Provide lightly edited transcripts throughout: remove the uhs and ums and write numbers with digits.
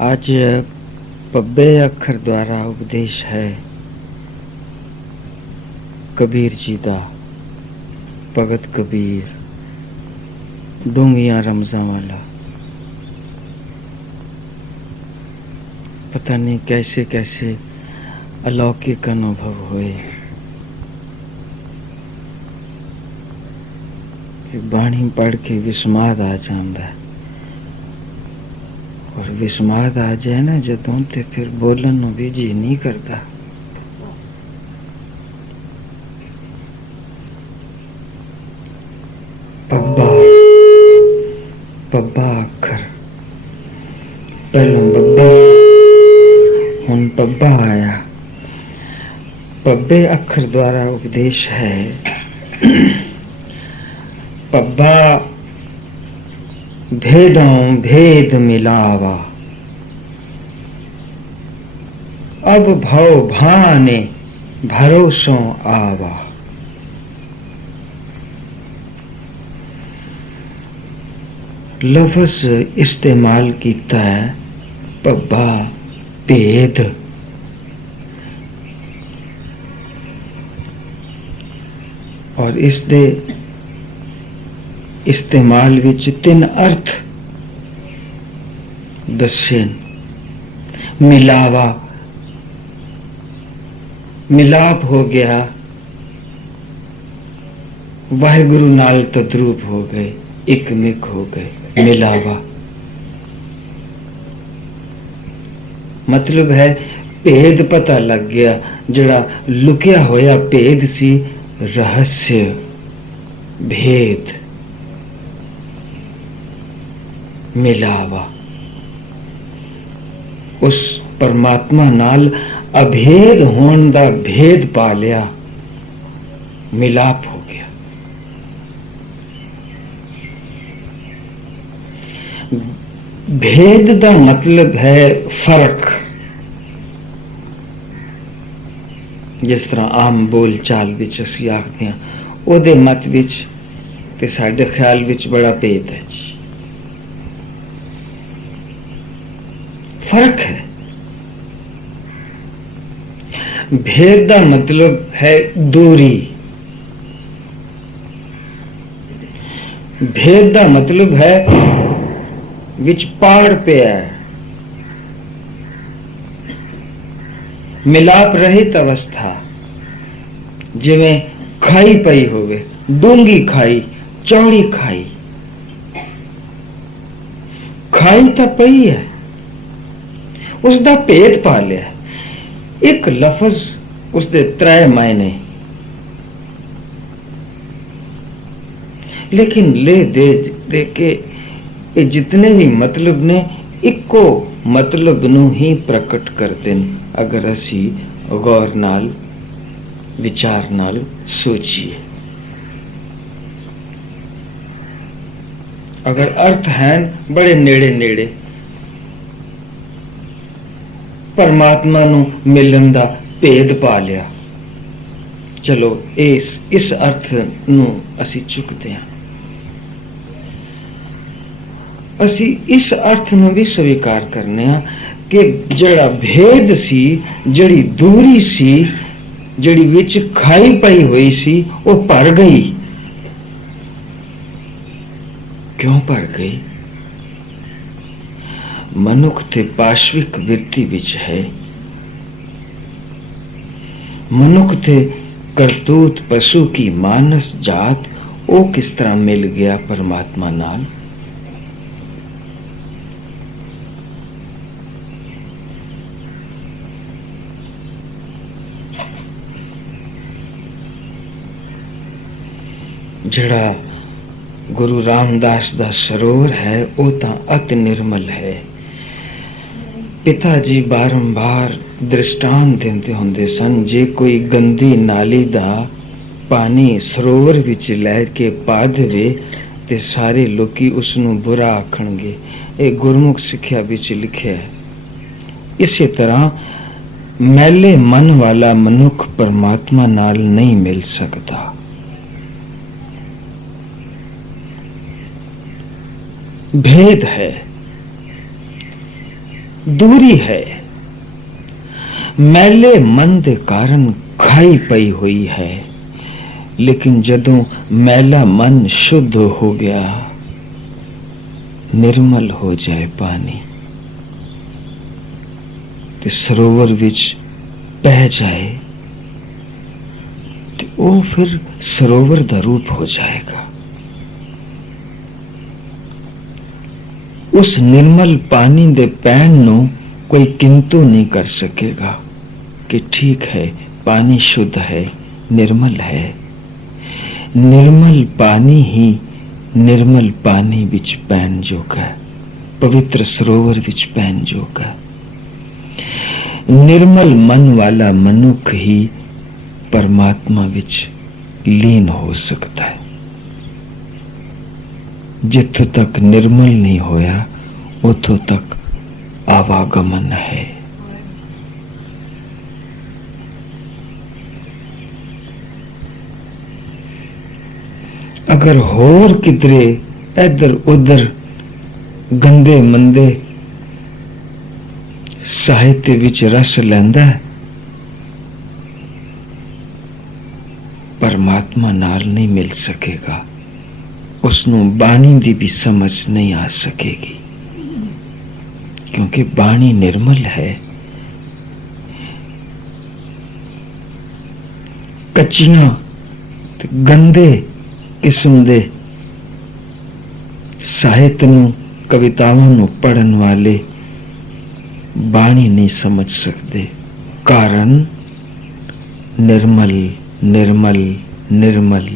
आज पब्बे अखर द्वारा उपदेश है कबीर जी दा। भगत कबीर डूंगिया रमजा वाला। पता नहीं कैसे कैसे अलौकिक अनुभव हुए कि बाणी पढ़ के विस्माद आ जाता है। और विस्माद आ जाए ना जदों ते फिर बोलन नूं भी जी नहीं करता। पब्बा पब्बा अखर, पहलों बब्बा हुण पब्बा आया। पब्बे अखर द्वारा उपदेश है। पब्बा भेदों भेद मिलावा, अब भव भाने भरोसों आवा। लफ्ज इस्तेमाल कीता है पब्बा भेद। और इस दे इस्तेमाल विच तीन अर्थ दस्से। मिलावा, मिलाप हो गया, वाहिगुरु नाल तद्रूप हो गए, एक मिक हो गए। मिलावा मतलब है भेद पता लग गया, जड़ा लुकिया होया भेद सी, रहस्य भेद। मिलावा उस परमात्मा नाल अभेद होने दा भेद पा लिया, मिलाप हो गया। भेद दा मतलब है फर्क। जिस तरह आम बोल चाल विच असीं आखदे हां, ओदे मत विच ते साडे ख्याल विच बड़ा भेद है जी, फर्क है। भेद का मतलब है दूरी। भेद का मतलब है विच पहाड़ पे है, मिलाप रहित अवस्था। जिवें खाई पई होवे, डूंगी खाई, चौड़ी खाई। खाई तो पई है, उसका भेद पा लिया। एक लफज उसके त्रै मायने, लेकिन ले दे के ये जितने भी मतलब ने इको मतलब नू ही प्रकट करते हैं। अगर असी गौर नाल विचार नाल सोचिए, अगर अर्थ हैं बड़े नेड़े नेड़े, परमात्मा नू मिलन दा भेद पा लिया। चलो इस अर्थ नू असी चुकते हैं। असी इस अर्थ नू भी स्वीकार करने हैं कि जड़ा भेद सी, जड़ी दूरी सी, जड़ी विच खाई पई हुई सी, वो भर गई। क्यों भर गई? मनुख ते पाश्विक वृत्ति विच है। मनुख ते करतूत पशु की मानस जात, वो किस तरह मिल गया परमात्मा नाल। जड़ा गुरु रामदास दा सरोवर है, वो तो अति निर्मल है। पिता जी बारंबार दृष्टांत देते होंदे सन, जे कोई गंदी नाली दा पानी सरोवर विच लैके पा देवे ते सारे लोकी उसनू बुरा आखणगे। ये गुरमुख सिक्ख्या विच लिखिया है। इसी तरह मैले मन वाला मनुख परमात्मा नाल नहीं मिल सकता। भेद है। दूरी है, मैले मन दे कारण खाई पई हुई है। लेकिन जदों मैला मन शुद्ध हो गया, निर्मल हो जाए पानी ते सरोवर विच बह जाए, तो वो फिर सरोवर दा रूप हो जाएगा। उस निर्मल पानी दे पैन नो कोई किंतु नहीं कर सकेगा कि ठीक है, पानी शुद्ध है, निर्मल है। निर्मल पानी ही निर्मल पानी विच पैन जोगा, पवित्र सरोवर विच पैन जोगा। निर्मल मन वाला मनुख ही परमात्मा विच लीन हो सकता है। जिथों तक निर्मल नहीं होया, उथों तक आवागमन है। अगर होर किधरे इधर उधर गंदे मंदे साहित्य विच रस लैंदा है, परमात्मा नाल नहीं मिल सकेगा, उसनों बाणी दी भी समझ नहीं आ सकेगी, क्योंकि बाणी निर्मल है। कच्चियां गंदे किस्म दे साहित्य नूं, कवितावां नूं पढ़न वाले बाणी नहीं समझ सकते। कारण निर्मल निर्मल निर्मल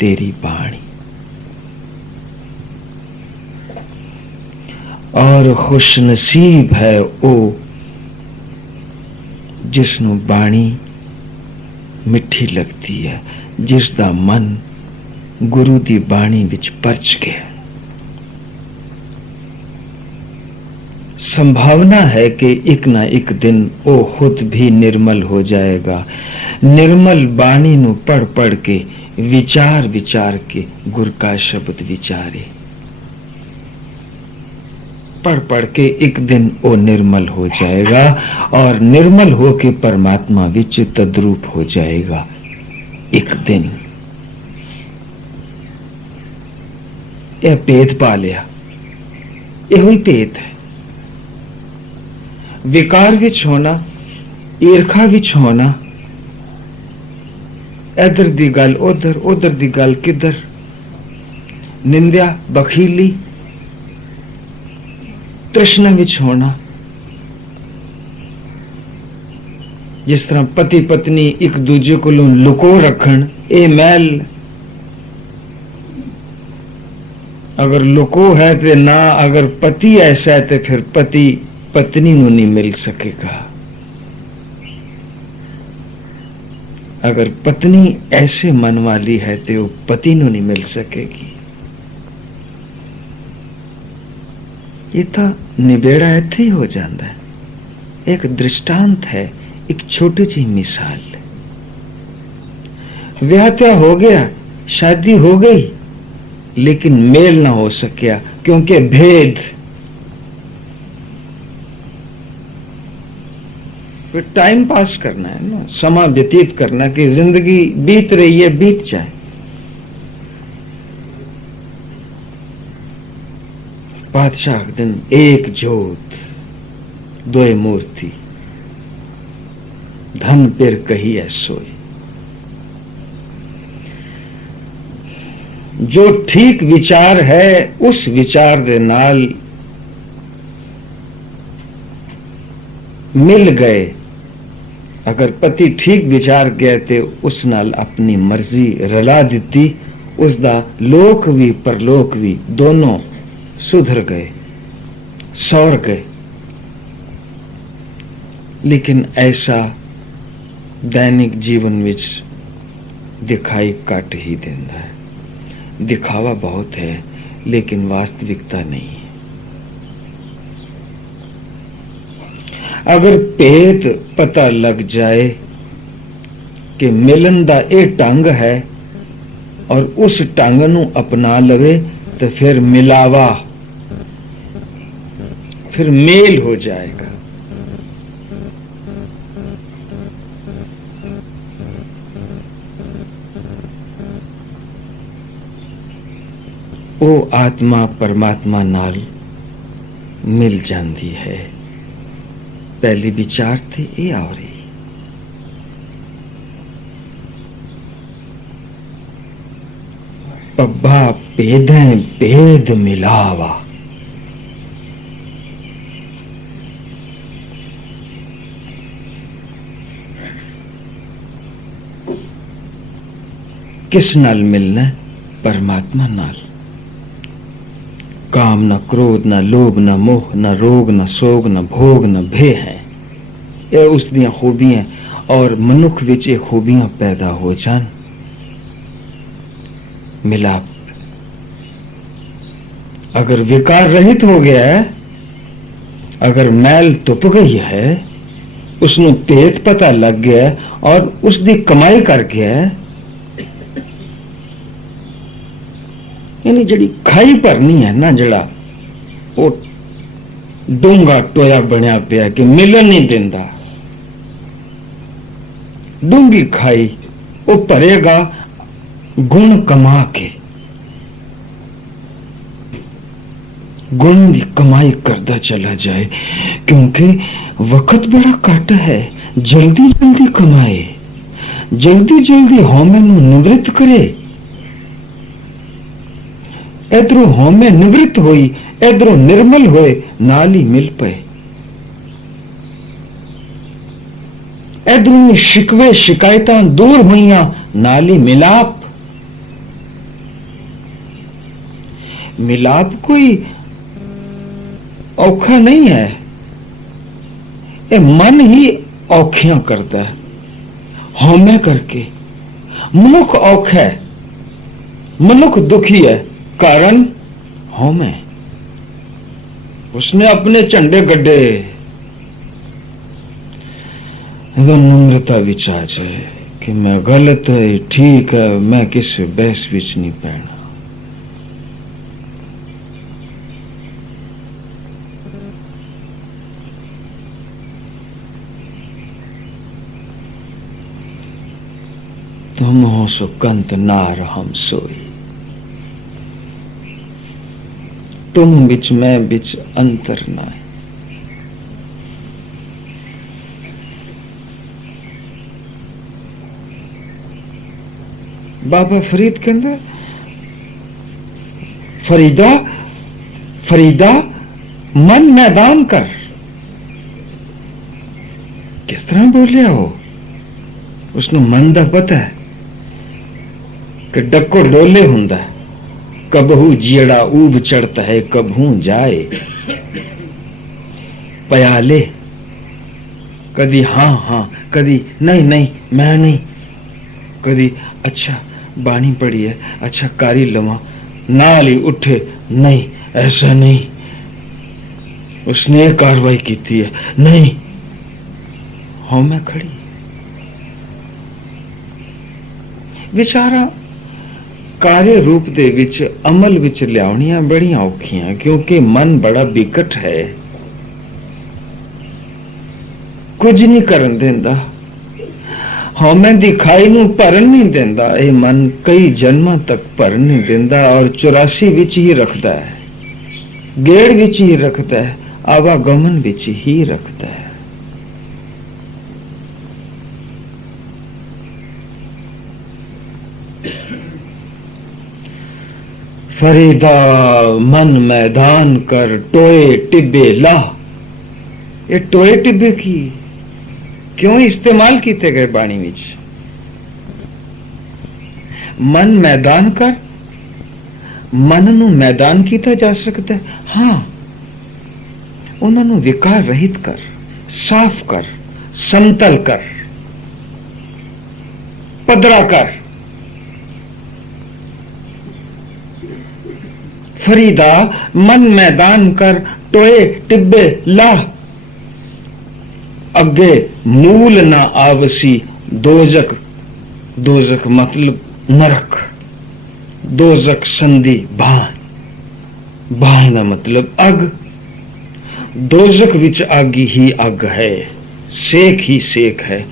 तेरी बाणी। और खुशनसीब है वो जिसनों बाणी मिठी लगती है, जिसदा मन गुरु दी बाणी विच परच गया। संभावना है कि एक ना एक दिन वो खुद भी निर्मल हो जाएगा। निर्मल बाणी नु पढ़ पढ़ के, विचार विचार के गुर का शब्द विचारे, पढ़ पढ़ के एक दिन वो निर्मल हो जाएगा और निर्मल हो के परमात्मा विच तद्रूप हो जाएगा एक दिन। यह भेद पा लिया, यह ही भेद है। विकार विच होना, ईर्खा विच होना, इधर दी गल उधर, उधर दी गल किधर, निंदा बखीली, तृष्णा विच होना। जिस तरह पति पत्नी एक दूजे को लुको रखन, ए मैल अगर लुको है तो ना, अगर पति ऐसा है तो फिर पति पत्नी ਨੂੰ नहीं मिल सकेगा। अगर पत्नी ऐसे मन वाली है तो वो पति ਨੂੰ नहीं मिल सकेगी। ये तो निबेड़ा इत्थे ही हो जाता है। एक दृष्टांत है, एक छोटी सी मिसाल। ब्याह हो गया, शादी हो गई, लेकिन मेल ना हो सकिया क्योंकि भेद। फिर टाइम पास करना है ना, समा व्यतीत करना कि जिंदगी बीत रही है, बीत जाए। पातशाह दिन एक जोत दोए मूर्ति, धन पेर कही है सोई। जो ठीक विचार है उस विचार दे नाल मिल गए। अगर पति ठीक विचार गए तो उस नाल अपनी मर्जी रला दी, उसदा लोक भी परलोक भी दोनों सुधर गए, सौर गए। लेकिन ऐसा दैनिक जीवन विच दिखाई घट ही देता है। दिखावा बहुत है लेकिन वास्तविकता नहीं है। अगर भेद पता लग जाए कि मिलन दा ये ढंग है और उस ढंग नू अपना लवे तो फिर फिर मेल हो जाएगा। वो आत्मा परमात्मा नाल मिल जाती है। पहले विचार थे ये आ रही। पब्बा भेदें भेद मिलावा, किस नाल मिलना? परमात्मा नाल। काम न क्रोध न लोभ न मोह न रोग न सोग न भोग न भय है, ये उस दियां खूबियां, और मनुख विच ये खूबियां पैदा हो जान। मिलाप अगर विकार रहित हो गया है, अगर मैल तुप गई है, उसनु भेद पता लग गया और उसकी कमाई कर गया, यानी जड़ी खाई भरनी है ना, जड़ा वो डूंगा टोया बनया पिया कि मिलन नहीं देंदा। डूंगी खाई वो भरेगा गुण कमा के, गुण की कमाई करता चला जाए, क्योंकि वक्त बड़ा घट है। जल्दी जल्दी कमाए, जल्दी जल्दी हौमे नूं निवृत्त करे। इधरों हौमे निवृत्त होई, इधरों निर्मल होए, नाल ही मिल पे। इधरों शिकवे शिकायतां दूर हुईयां, नाल ही मिलाप। मिलाप कोई औखा नहीं है, ये मन ही औखियां करता है। हौमे करके मनुख औखा है, मनुख दुखी है, कारण हौमे। उसने अपने झंडे गड्ढे। नम्रता विच आ जाए कि मैं गलत है, ठीक है, मैं किस बहस विच नहीं पैना। तुम हो सो कंत नार हम सोई, तुम बिच मैं बिच अंतर नाय। बाबा फरीद कहते, फरीदा फरीदा मन मैदान कर। किस तरह बोलिया हो? उसनु मन दा पता है कि डक्को डोले हुंदा, कबहू जियड़ा ऊब चढ़ता है, कबहू जाए पयाले। कदी हाँ हाँ, कदी नहीं नहीं मैं नहीं, कदी अच्छा बाणी पड़ी है, अच्छा कारी लवा, नाल ही उठे, नहीं ऐसा नहीं, उसने कार्रवाई की थी है, नहीं। हाँ मैं खड़ी विचारा कार्य रूप दे विच अमल विच लियावणियां बड़ियां औखियां, क्योंकि मन बड़ा बिकट है, कुछ नहीं करन देंदा। हमें दिखाई नूं भरन नहीं देंदा, ये मन कई जन्मां तक भरन नहीं देंदा, और 84 विच ही रखता है, गेड़ विच ही रखता है, आवागमन विच ही रखता है। फरीदा मन मैदान कर, टोए टिब्बे ला। ये टोए टिब्बे की क्यों इस्तेमाल किए गए बाणी विच? मन मैदान कर, मन नू मैदान किया जा सकता है। हाँ, उन्होंने विकार रहित कर, साफ कर, समतल कर, पदरा कर। फरीदा मन मैदान कर, टोए टिब्बे ला। अगे मूल ना आवसी दोजक, दोजक मतलब नरक, दोजक संधि बाण, बाण का मतलब अग। दोजख विच आगी ही अग है, सेक ही सेक है।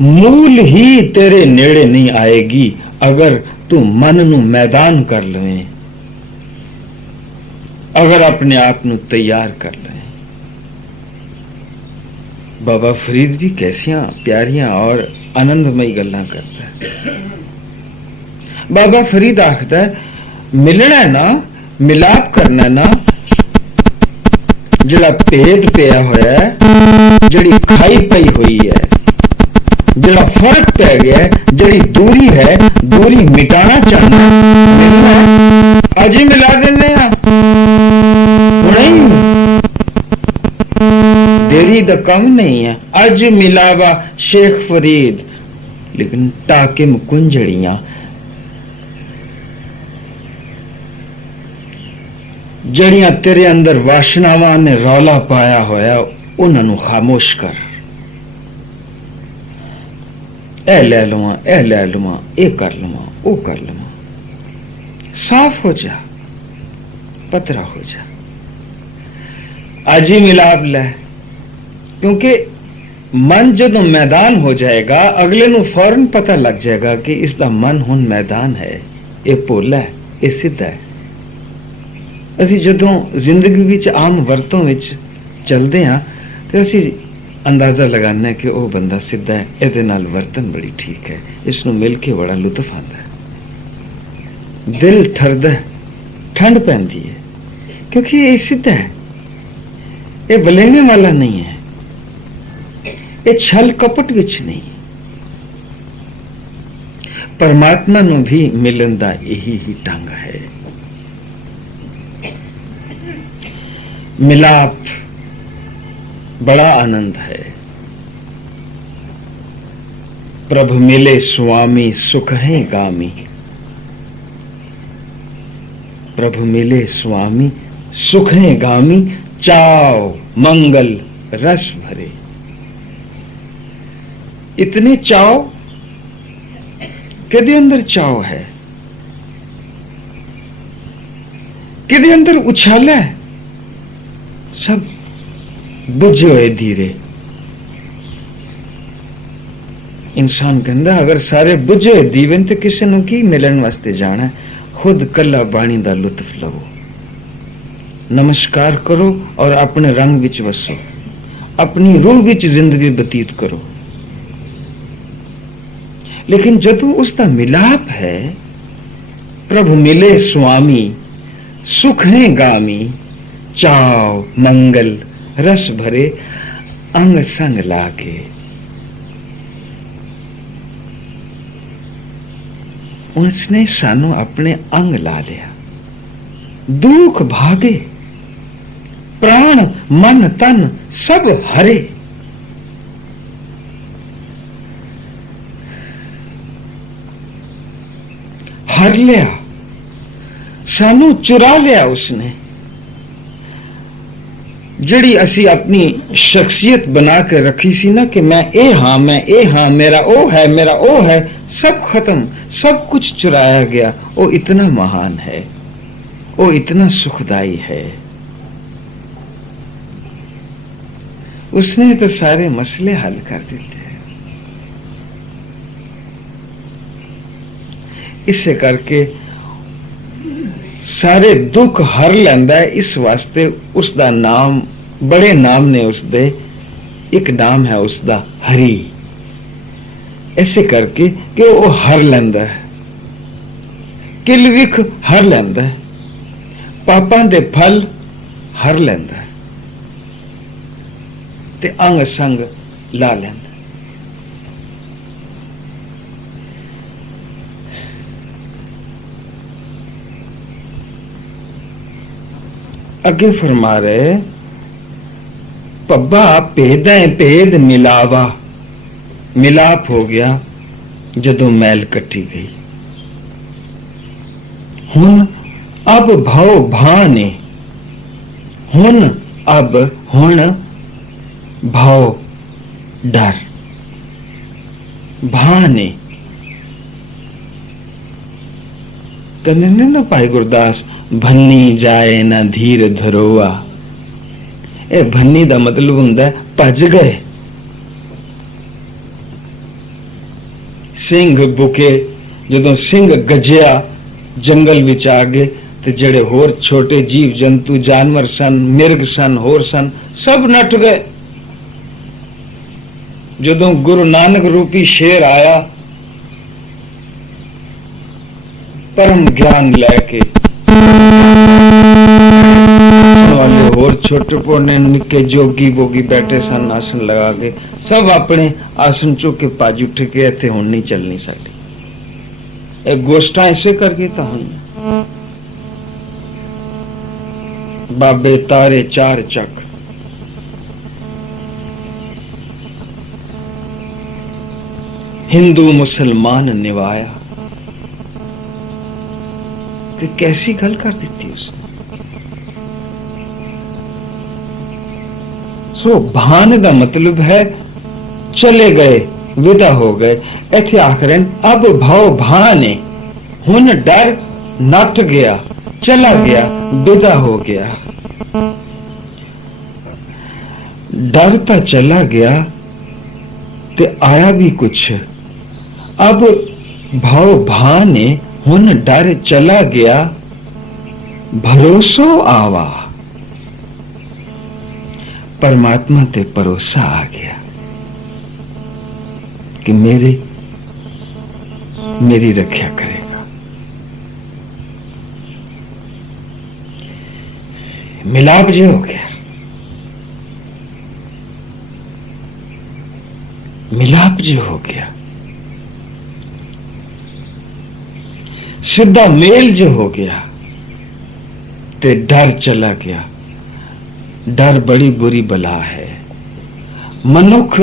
मूल ही तेरे नेड़े नहीं आएगी अगर तू मन नू मैदान कर लवे, अगर अपने आप नू तैयार कर ले। बाबा फरीद भी कैसियां प्यारियां और आनंदमयी गल्लां करता है। बाबा फरीद आखदा है, मिलना ना, मिलाप करना ना, जिहड़ा भेद पिया होया है, जिहड़ी खाई पई हुई है, जिहड़ा फर्क पै गया है, जिहड़ी दूरी है, दूरी मिटाना चाहना मिलना अज ही मिला देने नहीं, देरी दा कम नहीं है। अज मिलावा शेख फरीद, लेकिन टाकिम कुंजड़ियां जड़ियां तेरे अंदर वासनावां ने रौला पाया होया, उन्होंने खामोश कर। ए ले लवा, ए ले लवा, ए कर लवा, ओ कर लवा, साफ हो जा, पतरा हो जा। आज ही मिलाप ले, क्योंकि मन जदों मैदान हो जाएगा, अगले नू फौरन पता लग जाएगा कि इसका मन हुण मैदान है, ये भोला है, ये सीधा है। ਅਸੀਂ ਜਦੋਂ ਜ਼ਿੰਦਗੀ ਵਿੱਚ ਆਮ ਵਰਤੋਂ ਵਿੱਚ ਚੱਲਦੇ ਹਾਂ ਤੇ ਅਸੀਂ ਅੰਦਾਜ਼ਾ ਲਗਾਉਂਦੇ ਹਾਂ ਕਿ ਉਹ ਬੰਦਾ ਸਿੱਧਾ ਹੈ, ਇਹਦੇ ਨਾਲ ਵਰਤਨ ਬੜੀ ਠੀਕ ਹੈ, ਇਸ ਨੂੰ ਮਿਲ ਕੇ ਬੜਾ ਲੁਤਫ ਆਉਂਦਾ ਹੈ, ਦਿਲ ਠਰਦਾ, ਠੰਡ ਪੈਂਦੀ ਹੈ, ਕਿਉਂਕਿ ਇਹ ਸਿੱਧਾ ਹੈ, ਇਹ ਬਲੇਣੇ ਵਾਲਾ ਨਹੀਂ ਹੈ, ਇਹ ਛਲ ਕਪਟ ਵਿੱਚ ਨਹੀਂ। परमात्मा ਨੂੰ भी मिलन ਦਾ यही ही ढंग है। मिलाप बड़ा आनंद है। प्रभु मिले स्वामी सुख है गामी, प्रभु मिले स्वामी सुख है गामी, चाव मंगल रस भरे। इतने चाव किदे अंदर चाव है, किदे अंदर उछाला है, सब बुझे हुए धीरे। इंसान कहता अगर सारे बुझे हुए दीवन तो किसी ने की मिलन वास्ते जाना, खुद कला बाणी दा लुत्फ लवो, नमस्कार करो और अपने रंग विच वसो, अपनी रूह विच जिंदगी बतीत करो। लेकिन जदों उसका मिलाप है, प्रभु मिले स्वामी सुख है गामी, चाव मंगल रस भरे, अंग संग लागे। उसने सानू अपने अंग ला लिया, दुख भागे, प्राण मन तन सब हरे। हर लिया, सानू चुरा लिया उसने। जड़ी असी अपनी शख्सियत बना के रखी सी ना कि मैं ए हां, मैं ए हां, मेरा ओ है, मेरा ओ है, सब खत्म, सब कुछ चुराया गया। वो इतना महान है, वो इतना सुखदाई है, उसने तो सारे मसले हल कर देते हैं। इससे करके सारे दुख हर लेंदा है। इस वास्ते उसका नाम, बड़े नाम ने उसदे, एक नाम है उसका हरि। ऐसे करके कि वो हर लेंदा है, किल विख हर लेंदा है, पापां दे फल हर लेंदा है, ते अंग संग ला लेंदा। अगे फरमा रहे, पब्बा भेदें भेद मिलावा, मिलाप हो गया जदों मैल कट्टी गई। हुन अब भाव भाने, हुन अब हुन भाव डर भाने। कहने ना भाई गुरदास, भन्नी जाए ना धीर धरोआ, ਇਹ भन्नी ਦਾ ਮਤਲਬ ਹੁੰਦਾ ਭੱਜ ਗਏ। ਸਿੰਘ ਬੁਕੇ, ਜਦੋਂ ਸਿੰਘ ਗੱਜਿਆ ਜੰਗਲ ਵਿੱਚ ਆ ਗਏ ਤੇ ਜਿਹੜੇ ਹੋਰ ਛੋਟੇ ਜੀਵ ਜੰਤੂ ਜਾਨਵਰ ਸਨ, ਮਿਰਗ ਸਨ, ਹੋਰ ਸਨ, ਸਭ ਨੱਠ ਗਏ। ਜਦੋਂ ਗੁਰੂ ਨਾਨਕ ਰੂਪੀ ਸ਼ੇਰ ਆਇਆ परम ज्ञान लैके वाले और छोटे पोने निके जोगी बोगी बैठे सन आसन लगा के, सब अपने आसन चुक के पाज उठ के इत्थे हुण नहीं चलनी साडी। एक गोष्ठां ऐसे करके तो हुण बाबे तारे चार चक, हिंदू मुसलमान निभाया। तो कैसी गल कर दी उसने। सो भान का मतलब है चले गए, विदा हो गए। इथे आखिर अब भाव भाने, हुन डर नट गया, चला गया, विदा हो गया। डर तो चला गया ते आया भी कुछ। अब भाव भाने, हुन डर चला गया, भरोसो आवा। परमात्मा ते भरोसा आ गया कि मेरी रक्षा करेगा। मिलाप जो हो गया, मिलाप जो हो गया, सीधा मेल जो हो गया, ते डर चला गया। डर बड़ी बुरी बला है। मनुख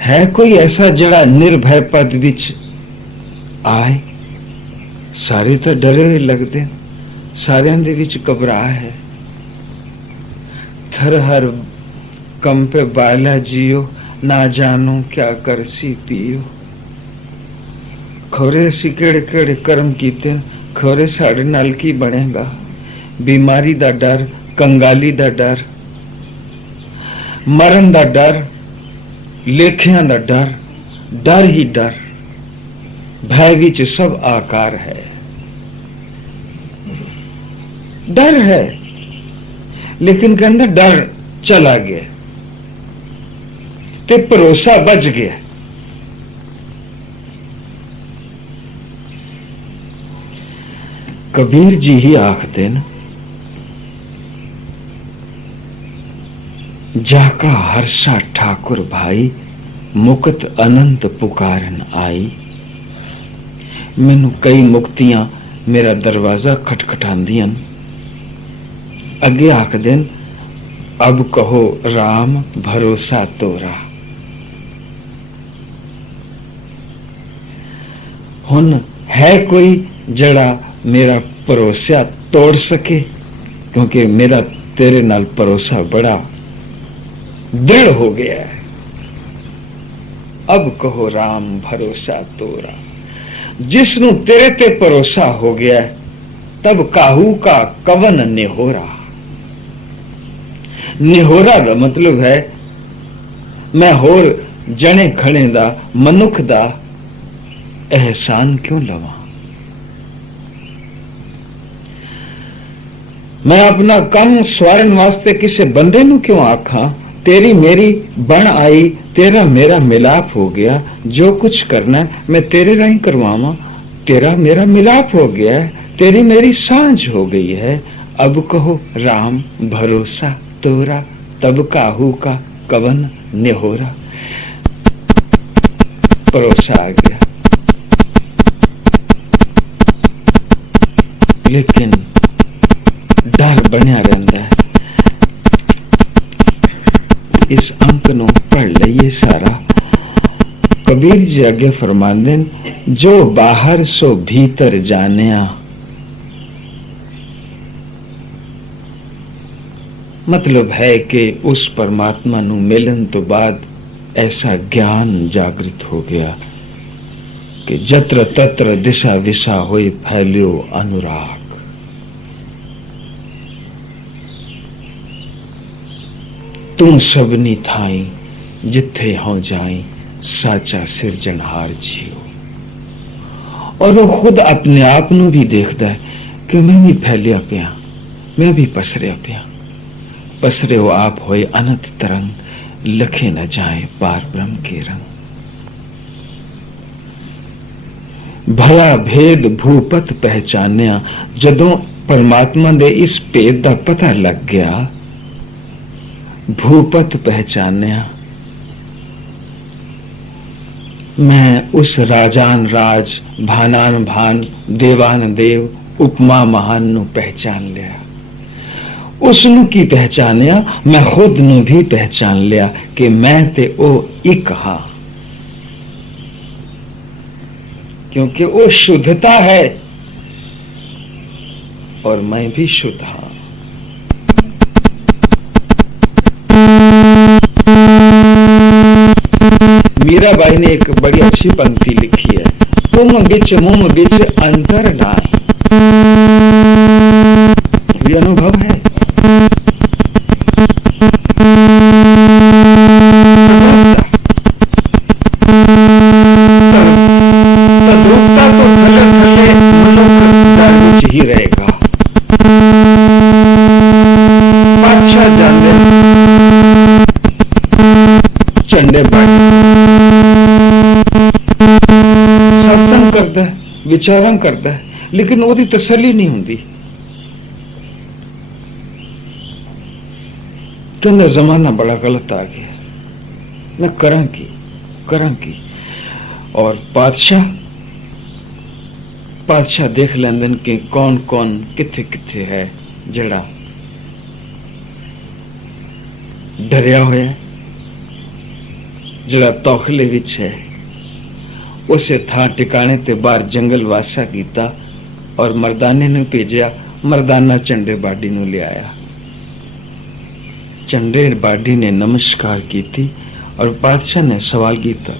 है कोई ऐसा जड़ा निर्भय पद विच आए? सारे तो डरे हुए लगते, सारियां दे विच घबरा है। थर हर कंपे बाला जियो, ना जानो क्या करसी पियो। खौरे असी केड़े केड़े कर्म कीते, खौरे साढ़े नाल की बनेगा। बीमारी दा डर, कंगाली दा डर, मरण दा डर, लेखियां दा डर, डर ही डर। भय विच सब आकार है, डर है। लेकिन कहंदा डर चला गया ते भरोसा बच गया। कबीर जी ही आखते न, जाका हर्षा ठाकुर भाई, मुक्त अनंत पुकारन आई। मैनू कई मुक्तियां मेरा दरवाजा खटखटांदियां। अगे आखदे न, अब कहो राम भरोसा तोरा। हुन है कोई जड़ा मेरा भरोसा तोड़ सके? क्योंकि मेरा तेरे नाल भरोसा बड़ा दृढ़ हो गया है। अब कहो राम भरोसा तोरा। जिसनु तेरे ते भरोसा हो गया है, तब काहू का कवन निहोरा। निहोरा का मतलब है मैं होर जने खड़े दा, मनुख दा एहसान क्यों लवा। मैं अपना कम स्वारन वास्ते किसी बंदे नू क्यों आखा। तेरी मेरी बन आई, तेरा मेरा मिलाप हो गया। जो कुछ करना मैं तेरे राही करवावा। तेरा मेरा मिलाप हो गया है, तेरी मेरी सांझ हो गई है। अब कहो राम भरोसा तोरा, तब काहू का कवन निहोरा। भरोसा आ गया। लेकिन डर बनया रहता है। इस अंक नो पढ़ लइए सारा। कबीर जी आगे फरमांदे, जो बाहर सो भीतर जानिया। मतलब है कि उस परमात्मा नु मिलन तो बाद ऐसा ज्ञान जागृत हो गया कि जत्र तत्र दिशा विशा होई फैलियो अनुराग। तू सबनी थाई जिथे हो जाई साचा सिरजनहार जियो। और वो खुद अपने आप नू भी देखता है कि मैं भी फैलिया पिया, मैं भी पसरिया पिया। पसरे वो आप होए अनंत तरंग, लखे न जाए पार ब्रह्म के रंग। भला भेद भूपत पहचानिया, जदों परमात्मा दे इस भेद दा पता लग गया, भूपत पहचानिया, मैं उस राजान राज, भानान भान, देवान देव, उपमा महान नु पहचान लिया। उसनु की पहचानिया, मैं खुद नु भी पहचान लिया कि मैं ते ओ एक हां, क्योंकि वो शुद्धता है और मैं भी शुद्ध हां। मीराबाई ने एक बड़ी अच्छी पंक्ति लिखी है, तुम बिच मुम बिच अंतर नाय। ये अनुभव है। तद्रूपता तो थले थले मनुष्य दर विच ही रहेगा। पातशाह जाने चंडे बाटी सत्संग करता है, विचारण करता है, लेकिन ओदी तसल्ली नहीं होंदी। कहना जमाना बड़ा गलत आ गया, मैं करा की। और पातशाह देख लेंदन कि कौन कौन किथे किथे है जड़ा डरिया होया, जड़ा तौखले विच है। उसे था टिकाने ते बाहर जंगल वासा कीता और मर्दाने ने भेजा। मर्दाना चंडे बाडी नु ले आया। चंडे बाडी ने नमस्कार की थी और बादशाह ने सवाल किया,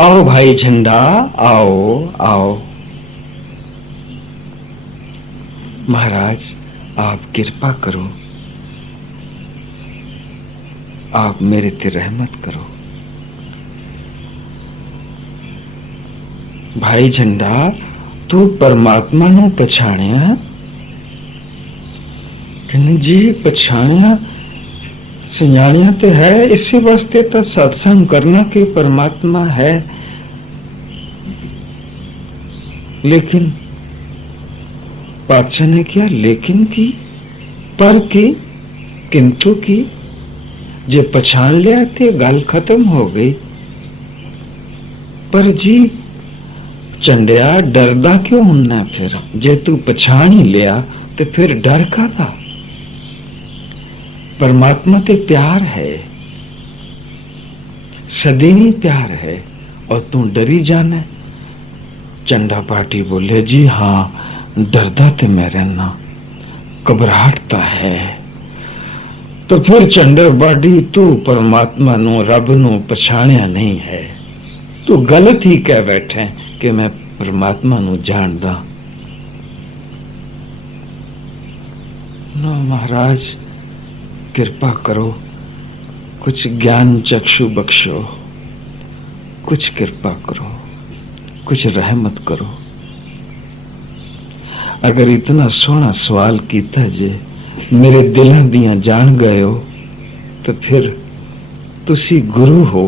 आओ भाई झंडा, आओ आओ। महाराज आप कृपा करो, आप मेरे ते रहमत करो। भाई झंडा तू परमात्मा नु पछाणिया? कहने जी पछाणिया सिंजानिया तो है, इसी वास्ते तो सत्संग करना कि परमात्मा है। लेकिन पातशाह ने किया लेकिन की, पर की, किंतु की। जे पछाण लिया तो गल खत्म हो गई। पर जी चंडिया डरदा क्यों होना? फिर जे तू पछाण ही लिया तो फिर डर का था? परमात्मा ते प्यार है, सदैव प्यार है, और तू डरी जाना। चंडा पाटी बोले जी हां डरदा ते मैं रहना, घबराहटता है। तो फिर चंडा पाटी तू परमात्मा नु रब नु पछाणिया नहीं है, तू गलत ही कह बैठे कि मैं परमात्मा नु जानदा। नो महाराज कृपा करो, कुछ ज्ञान चक्षु बख्शो, कुछ कृपा करो, कुछ रहमत करो। अगर इतना सोहना सवाल कीता जे मेरे दिल दियां जान गए हो, तो फिर तुसी गुरु हो,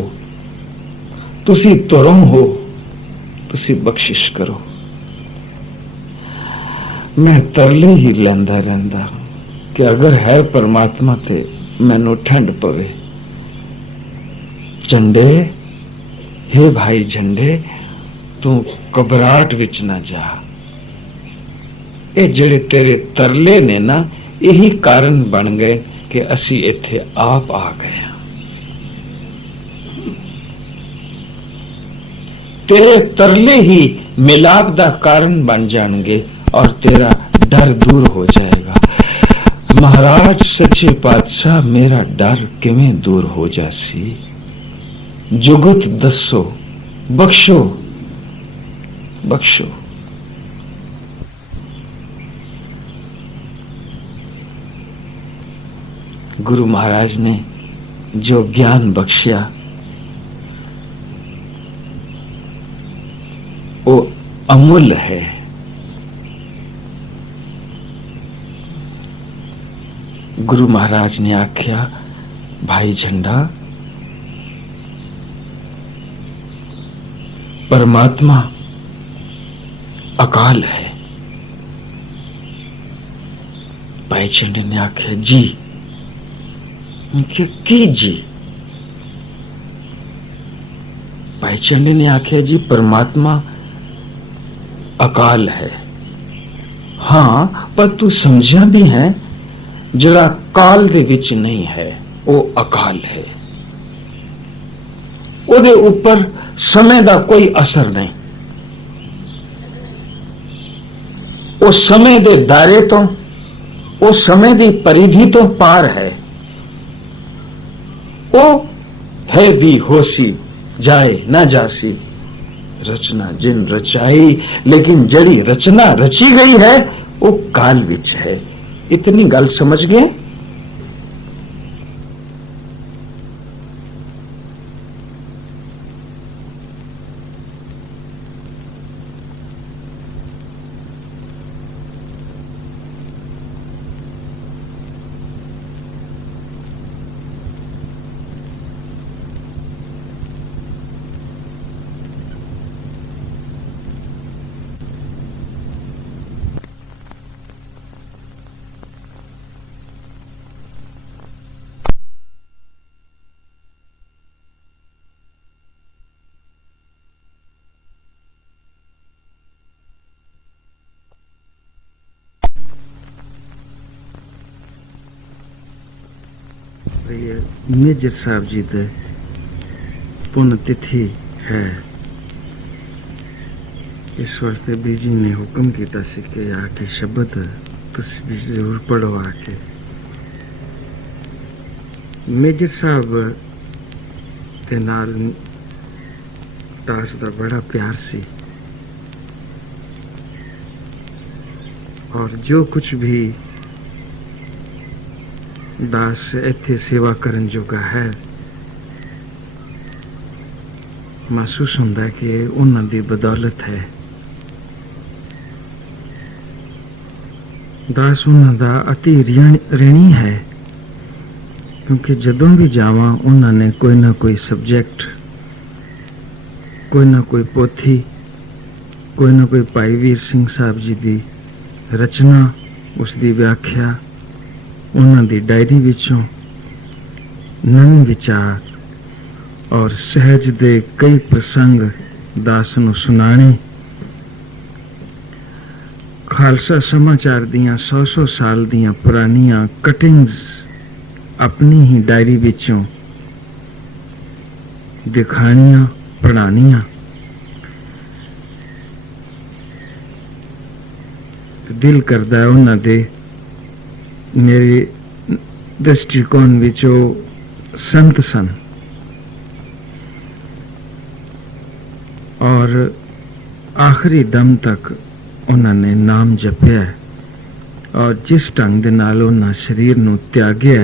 तुसी तुरों हो, तुसी बख्शिश करो। मैं तरले ही लेंदा रहंदा कि अगर है परमात्मा ते मैनू ठंड पवे। झंडे हे भाई झंडे तू घबराहट विच ना जा। ये जेड़े तेरे तरले ने ना, यही कारण बन गए कि असी इत्थे आप आ गए। तेरे तरले ही मिलाप दा कारण बन जाएंगे और तेरा डर दूर हो जाएगा। महाराज सच्चे पातशाह मेरा डर किवें दूर हो जासी? जुगत दसो, बख्शो बख्शो। गुरु महाराज ने जो ज्ञान बख्शिया वो अमूल्य है। गुरु महाराज ने आख्या, भाई झंडा, परमात्मा अकाल है। भाई झंडे ने आख्या, जी। की जी? भाई झंडे ने आख्या, जी परमात्मा अकाल है। हां, पर तू समझिया भी है, जरा काल दे विच नहीं है, वो अकाल है। ਉਹਦੇ ਉੱਪਰ समय ਦਾ कोई असर नहीं। ਉਹ समय ਦੇ दायरे तो, ਉਹ समय ਦੀ परिधि तो पार है। वो है भी होसी, जाए ना जासी। रचना जिन रचाई, लेकिन जड़ी रचना रची गई है वो काल विच है। इतनी गल समझ गए? मेजर साहब जी दे पुण्य तिथि है। इस वास्ते बीजी ने हुक्म किया सी कि आके शब्द तुसी भी जरूर पढ़ो। आके मेजर साहब के नाल दास दा बड़ा प्यार सी, और जो कुछ भी दास इत्थे सेवा करन जोगा है, महसूस होंदा कि उन्हां दी बदौलत है। दास उन्हां दा अति ऋणी है, क्योंकि जदों भी जावां उन्हां ने कोई ना कोई सब्जेक्ट, कोई ना कोई पोथी, कोई ना कोई भाई वीर सिंह साहब जी दी रचना, उसकी व्याख्या, उन्हां दी डायरी विचों नवे विचार और सहज दे कई प्रसंग दास नूं सुनाने। खालसा समाचार दियां 100 साल दियां पुरानियां कटिंग्स अपनी ही डायरी विचों दिखानियां, पढ़ानियां। दिल करदा है उन्हां दे मेरे दृष्टिकोण विचों संत सन, और आखिरी दम तक उन्होंने नाम जपया, और जिस ढंग दे नाल उन्हां शरीर नूं त्यागया,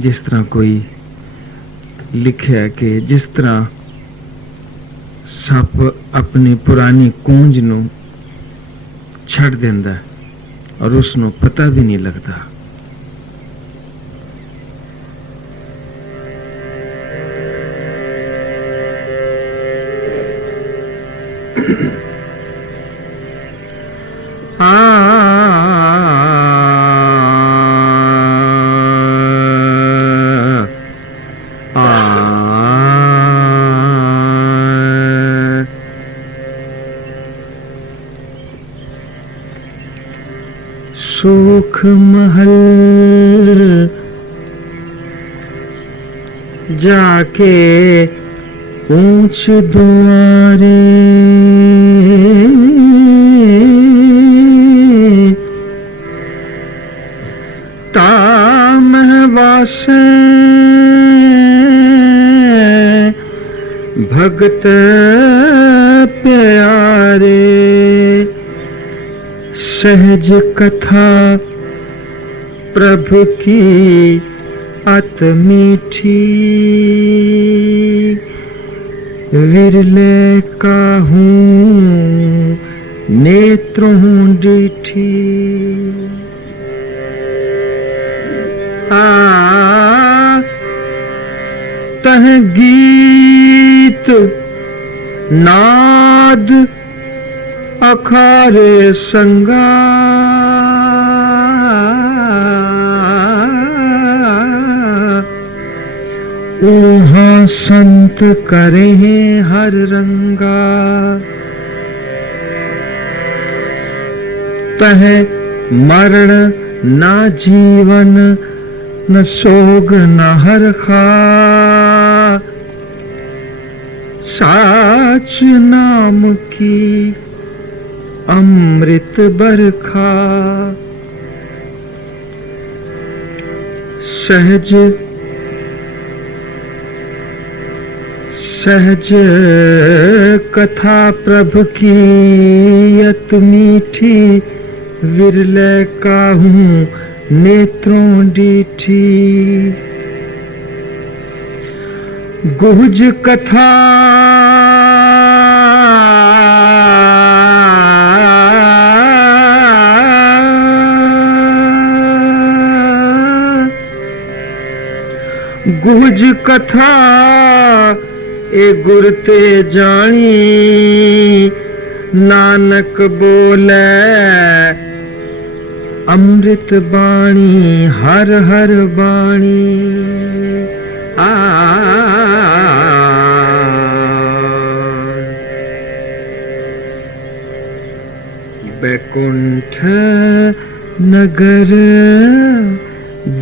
जिस तरह कोई लिखिया कि जिस तरह सप अपनी पुरानी कूंज नूं छड़ देंदा है और उसनों पता भी नहीं लगता। सुख महल जाके ऊंच दुआरे, तामहवासे भगत प्यारे। सहज कथा प्रभु की अत मीठी, विरले काहूं नेत्रों डीठी। तह गीत नाद अखारे संगा, ऊहाँ संत करे हर रंगा। तह मरण ना जीवन, न सोग न हरखा, साच नाम की अमृत बरखा। सहज सहज कथा प्रभु की अत मीठी, विरले काहूं नेत्रों डीठी। गुहज कथा गुहज कथा ए गुर ते जानी, नानक बोले अमृत बाणी हर हर बाणी। बैकुंठ नगर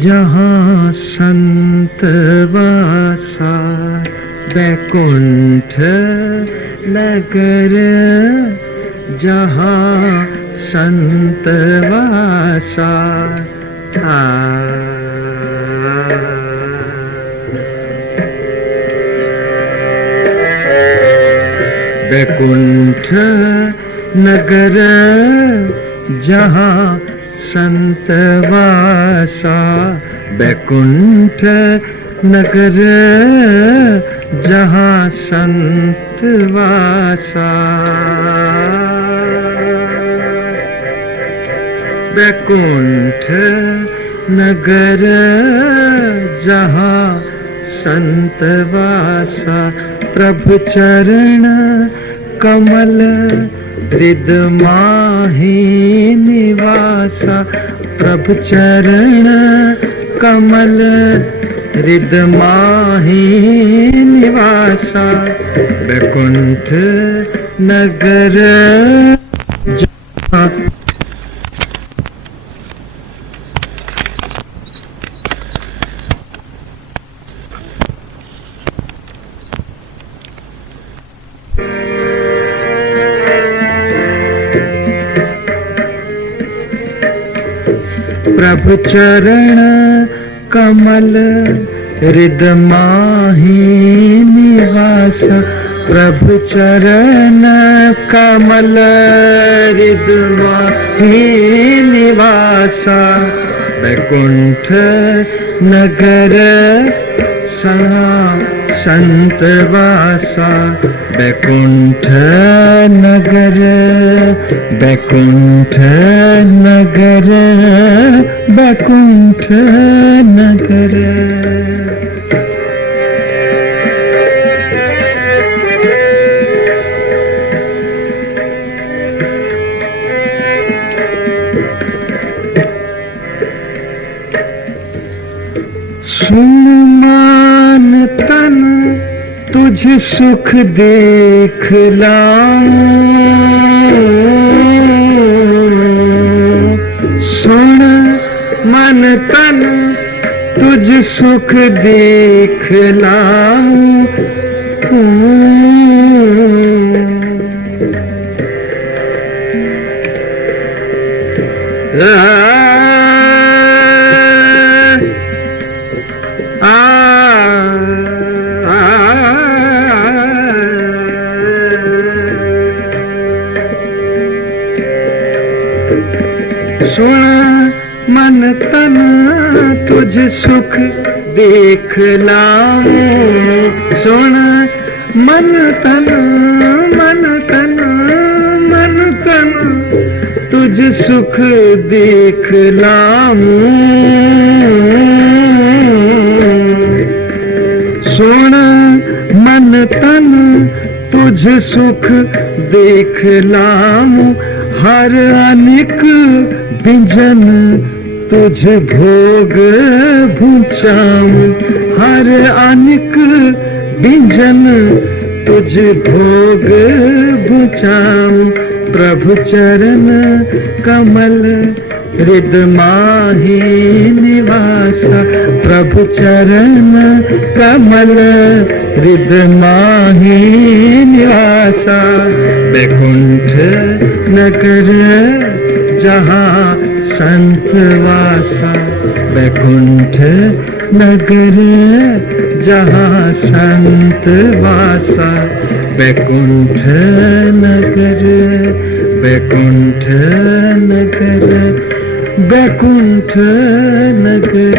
जहाँ संत वासा, बैकुंठ नगर जहाँ संत वासा। बैकुंठ नगर जहाँ संत वासा, बैकुंठ नगर जहाँ संत वासा। बैकुंठ नगर जहाँ संत वासा, प्रभु चरण कमल हृद माहि निवासा। प्रभु चरण कमल हृद माहि निवासा। बैकुंठ नगर जहाँ प्रभु चरण कमल हृद माहि निवासा। प्रभु चरण कमल हृद माहि निवासा। बैकुंठ नगर संत वासा। बैकुंठ नगर, बैकुंठ नगर, बैकुंठ नगर। सुन मान तन तुझ सुख देख लाऊं, सुन मन तन तुझ सुख देख लाऊं। सुन मन तन तुझ सुख देख लाऊं। सुन मन तन मन तन मन तन तुझ सुख देख लाऊं। सुन मन तन तुझ सुख देख लाऊं। हर अनिक व्यंजन तुझ भोग भुचाऊं। हर अनिक व्यंजन तुझ भोग भुचाऊं। प्रभु चरण कमल हृदय माहि निवासा। प्रभु चरण कमल हृदय माहि निवासा। वैकुंठ नगर जहाँ संत वासा। वैकुंठ नगर जहाँ संत वासा। वैकुंठ नगर वैकुंठ नगर वैकुंठ नगर।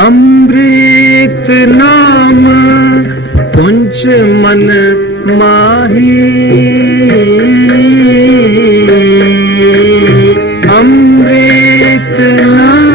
अमृत नाम पुंज मन माही। अमृत नाम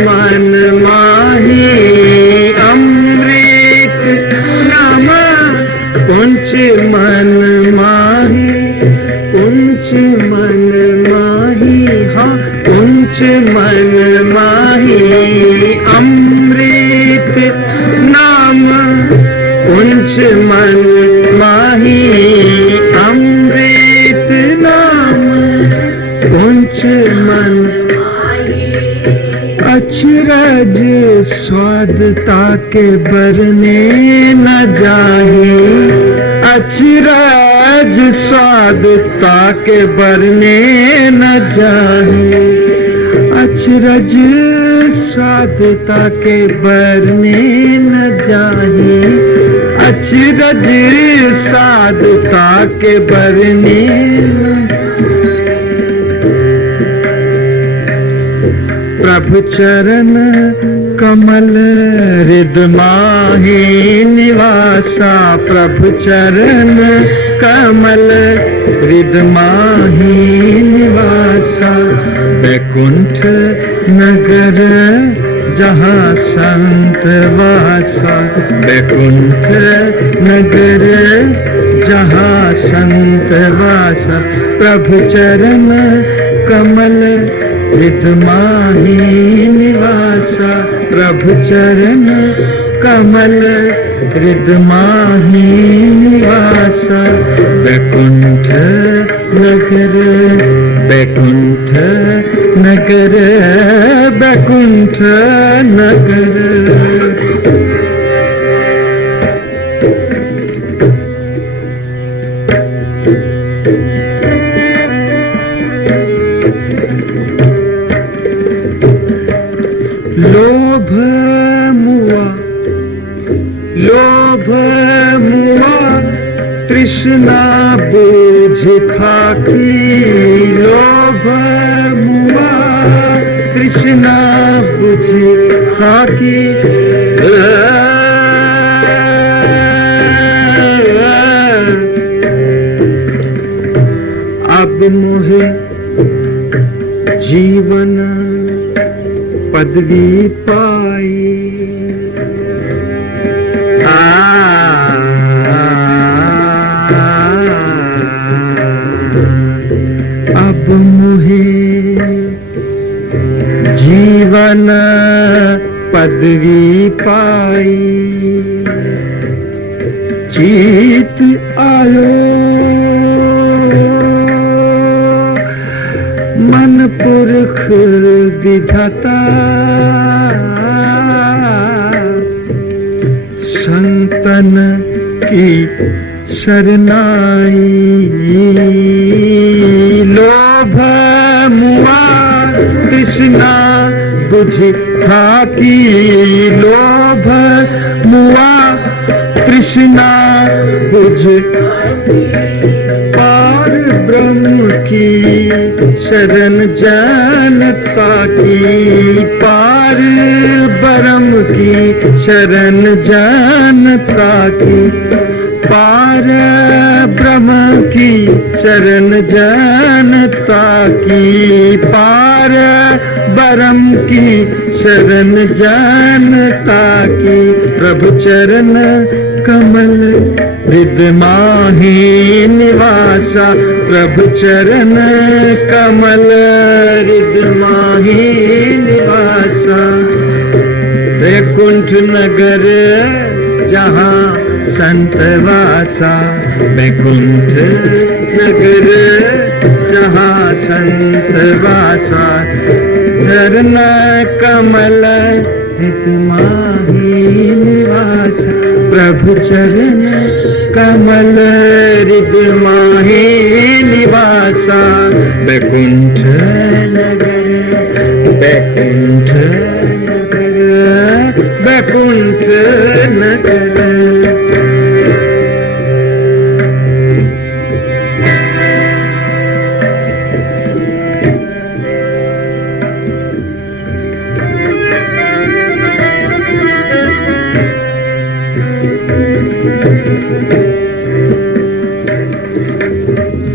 मन माही। अमृत नाम कुंच मन माही। कुंच मन माही हाँ कुंच मन माही। अमृत नाम कुंच मन माही। अमृत नाम कुंच मन। अचरज स्वादता के बरने न जाही। अचरज स्वादता के बरने न जाही। अचरज स्वादता के बरने न जाही। अचरज स्वादता के बरने प्रभु चरण कमल हृदय माहि निवासा। प्रभु चरण कमल हृदय माहि निवासा। वैकुंठ नगर जहाँ संत वासा। वैकुंठ नगर जहाँ संत वासा। प्रभु चरण कमल हृदय माहि निवासा। प्रभु चरण कमल हृदय माहि निवासा। वैकुंठ नगर वैकुंठ नगर वैकुंठ नगर। लोभ मुआ लोभ मुआ तृष्णा बोझ खाकी। लोभ मुआ तृष्णा बोझ खाकी। अब मोहे जीवन पदवी पाई। अब मुहे जीवन पदवी पाई। चित आयो मन पुरख विधाता संतन की शरनाई लोभ मुआ कृष्णा बुझ थाकी लोभ मुआ कृष्णा बुझ पार ब्रह्म की शरण जनता की पार ब्रह्म की शरण जनता की पार ब्रह्म की शरण जनता की पार ब्रह्म की शरण जनता की प्रभु चरण कमल हृदय माही निवासा प्रभु चरण कमल हृदय माही निवासा वैकुंठ नगर जहाँ संत वासा वैकुंठ नगर जहाँ संत वासा चरण कमल हृदय माही निवासा प्रभु चरण कमल हृदय माही निवासा वैकुंठ नगर वैकुंठ नगर वैकुंठ नगर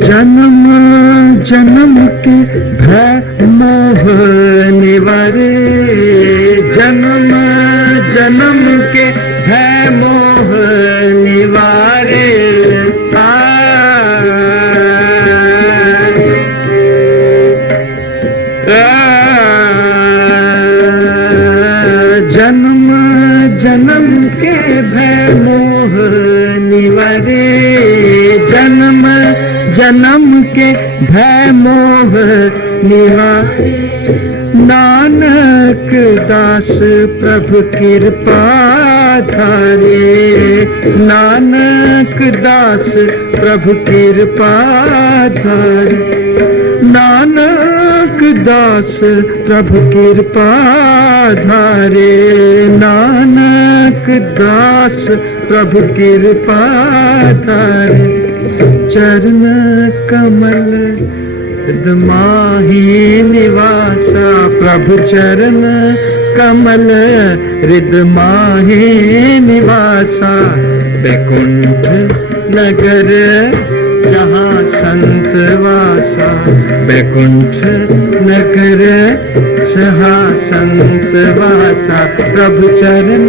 जन्म जन्म के भय मोह निवारे जन्म जन्म के भय मोह निवारे जन्म जन्म के भय मोह निवारे जन्म जन्म के भय मोह निवारे नानक दास प्रभु कृपा धारे नानक दास प्रभु कृपा धारे नानक दास प्रभु कृपा धारे नानक दास प्रभु कृपा धारे चरण कमल माही निवासा प्रभु चरण कमल हृदय माही निवासा वैकुंठ नगर जहाँ संत वासा वैकुंठ नगर जहाँ संत वासा प्रभु चरण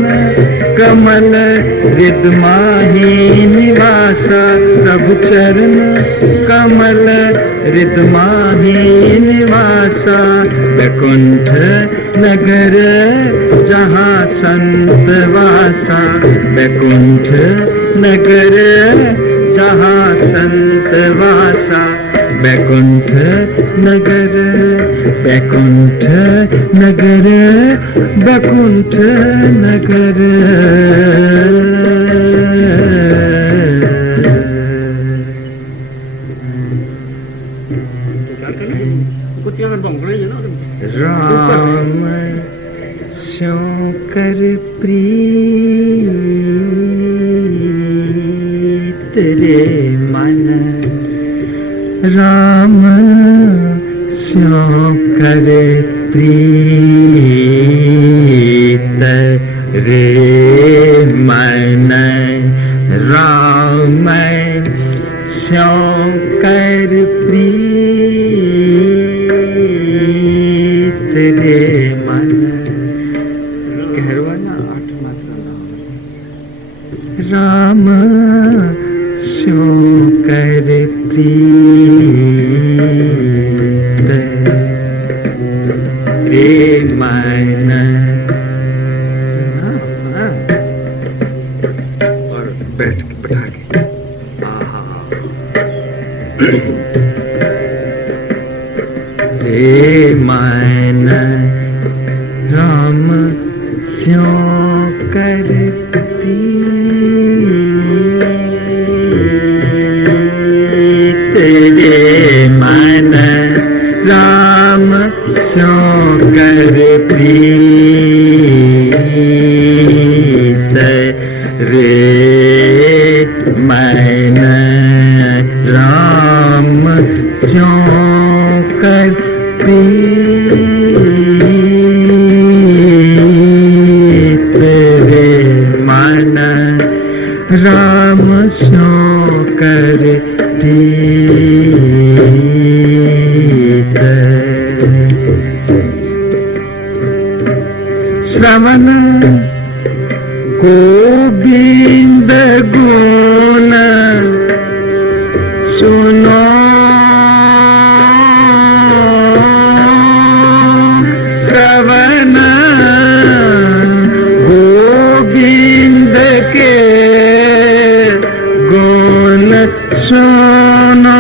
कमल हृदय माही निवासा प्रभु चरण कमल हृदय माही निवासा वैकुंठ नगर जहाँ संत वासा वैकुंठ नगर जहाँ संत वासा वैकुंठ नगर वैकुंठ नगर वैकुंठ नगर राम स्यों कर प्रीत रे मन राम स्यों कर प्रीत रे मन राम स्यों कर प्रीत रे मन कहरवाना 8 मात्रा राम स्यों कर प्रीत रे मन और बैठ के बैठा के रे मन राम स्यों करती तेरे मन राम स्यों करती रे मन राम स्यों करती तेरे मन राम स्यों करती श्रवण गोविंद गुण सुनो श्रवण गोविंद के गुण सुनो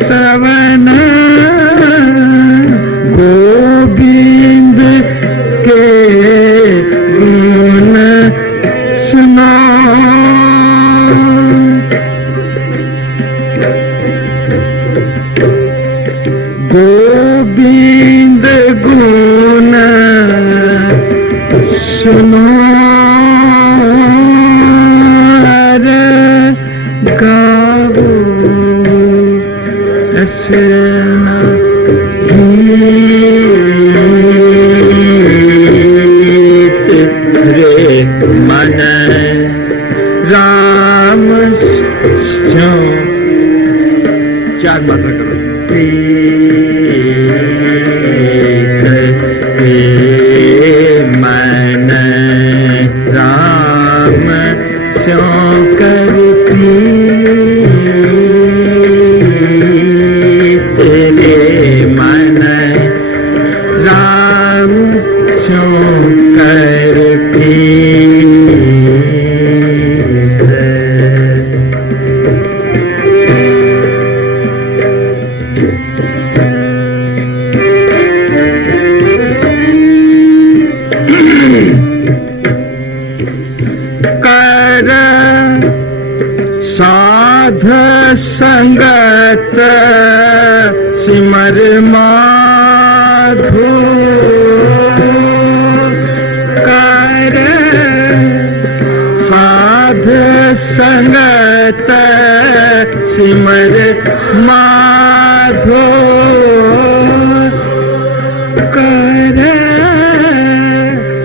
श्रवण गोविंद के गुण सुनो गोविंद गुण सुनो गाओ ऐसा रे मन राम स्यों चार मात्रा करो मन राम स्यों करती तेरे मन राम स्यों करती कर साध संगत सिमर माधो कर साध संगत सिमर माधो कर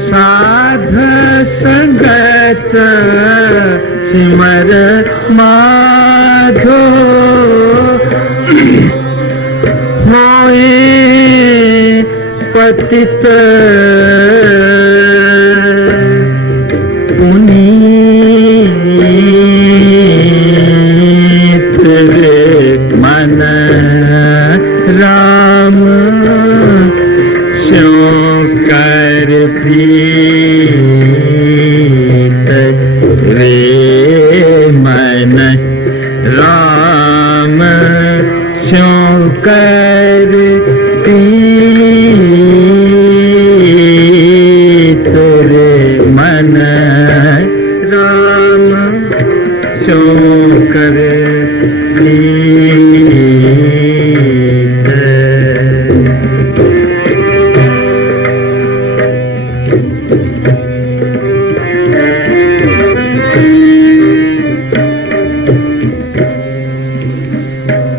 साध संगत सिमर माधो होए पतित पुनीत रे मन राम स्यों करती रे मन राम स्यों करती तेरे मन राम स्यों करती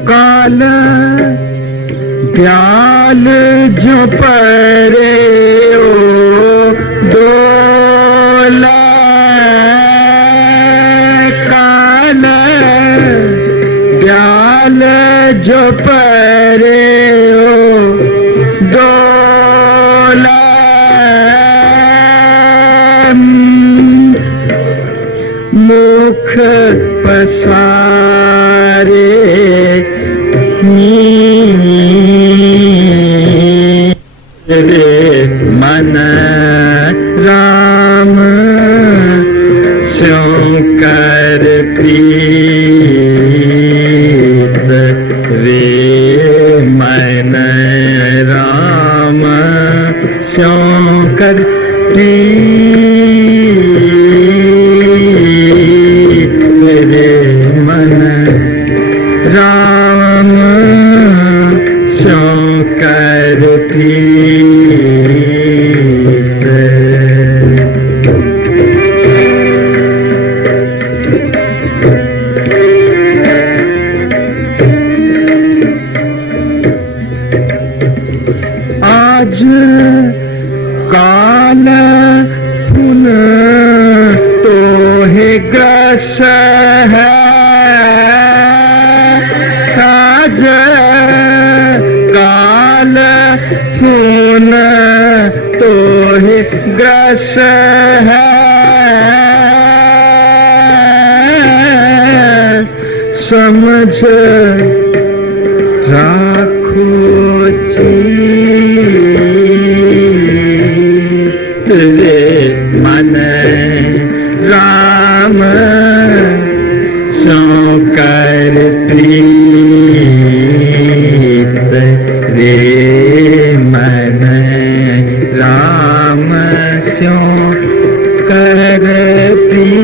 काल ब्याल जो परे ओ डोला काल ब्याल जो परे ओ डोला मुख पसारे रे मन राम स्यों कर प्रीत वे मन राम स्यों कर प्रीत वे मन राम स्यों कर प्रीत। आज काल पुन तो है ग्रस है, आज काल पुन तो है ग्रस है, समझ राखो चित्त वे मन राम स्यों कर प्रीत वे मन राम स्यों कर प्रीत।